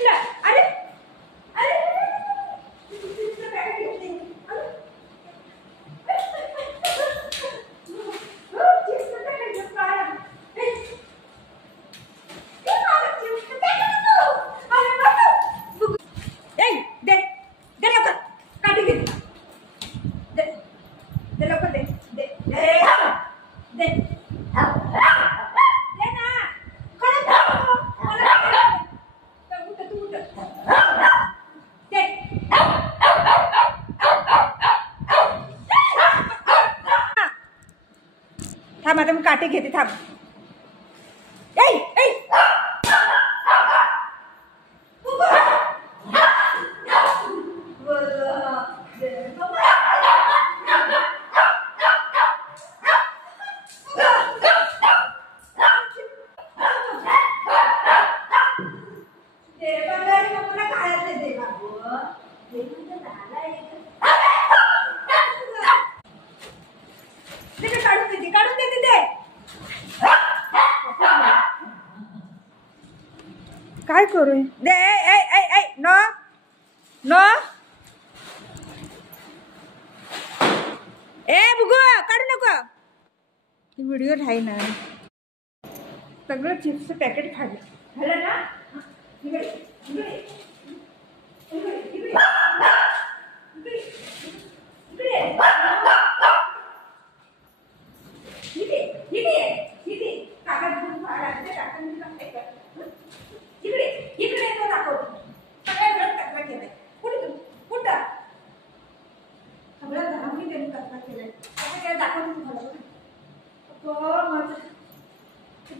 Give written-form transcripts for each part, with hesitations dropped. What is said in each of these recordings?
घेतलं. अरे अरे थांब आता मी काठी घेते थांब. काढून देते ते. काय करू दे. नो नो बुगू काढू नको. व्हिडिओ राही ना. सगळं चिप्सचं पॅकेट खाल्लं ना.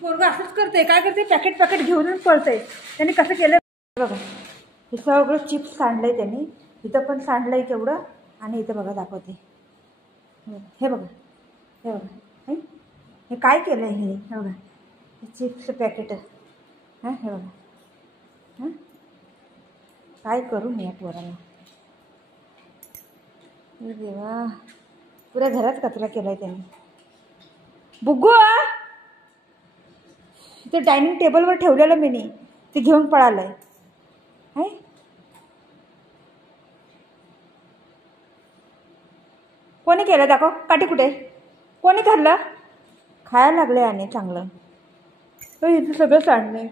पोरगं असंच करते. काय करते पॅकेट घेऊन पळतंय. त्यांनी कसं केलं बघा. हे सगळं चिप्स सांडलंय त्यांनी. इथं पण सांडलंय केवढं. आणि इथं बघा दाखवते. हे बघा हे काय केलं हे बघा. हे चिप्सचं पॅकेट हां हे बघा. काय करू मी या पोराला. देवा पुऱ्या घरात कचरा केलाय त्यांनी. बुग्गू ते डायनिंग टेबलवर ठेवलेलं मी नाही. ते घेऊन पळालंय. है कोणी केलं दाखव. काठी कुठे. कोणी खाल्लं. खायला लागले आणि चांगलं. इथं सगळं सांडलंय.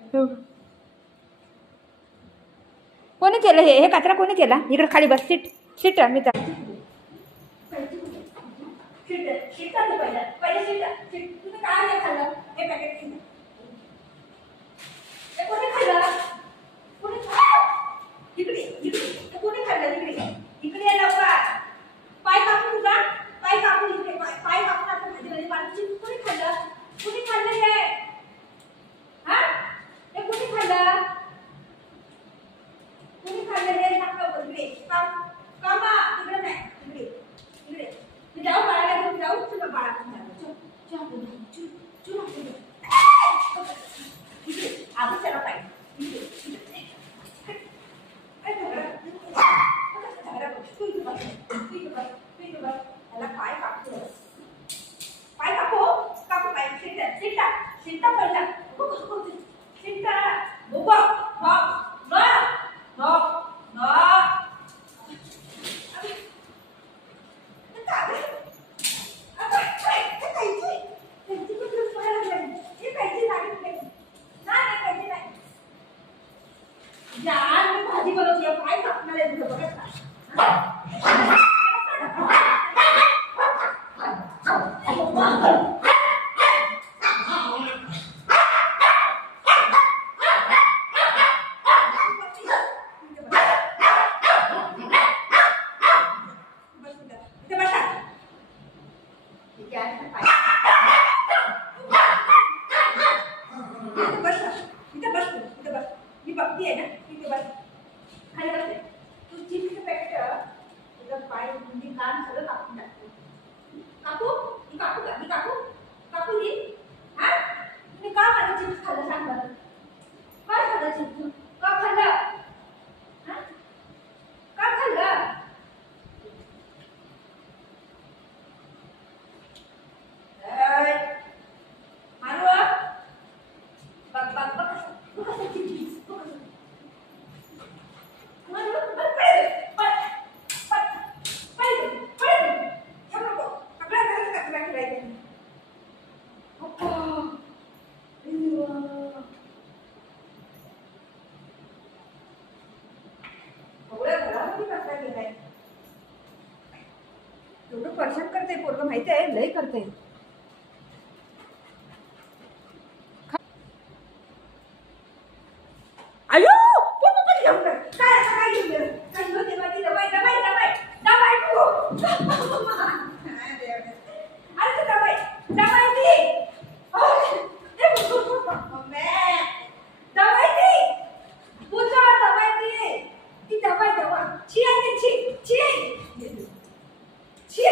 कोणी केलं हे कचरा कोणी केला. इकडे खाली बस. सीट मी तर एवढं परेशान करते पोरगं, माहिती आहे, लय करते. अयो घेऊन काय काय घेऊन गेलं, काय घेऊन दे माझी दवाई दवाई दवाई दवाई तू अरे दवाई दवाई दी दवाई दी पूजा दवाई दी ती दवाई दवा छी आहे छी छी छी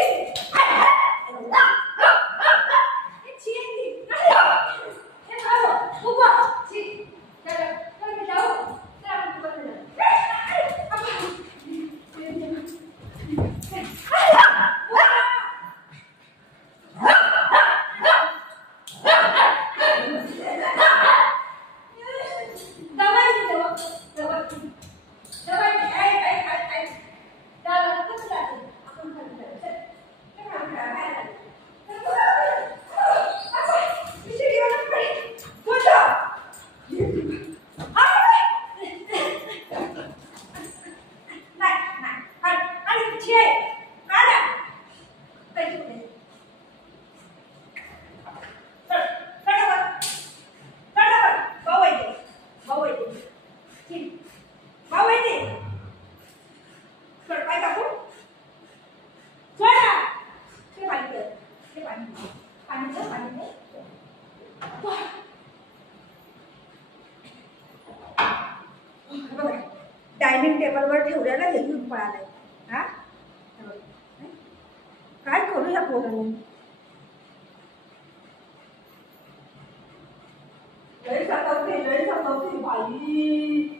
डायनिंग टेबलवर ठेवलेला हे घेऊन पळालाय. हा काय करू या पोराला, लय सतावते बाई.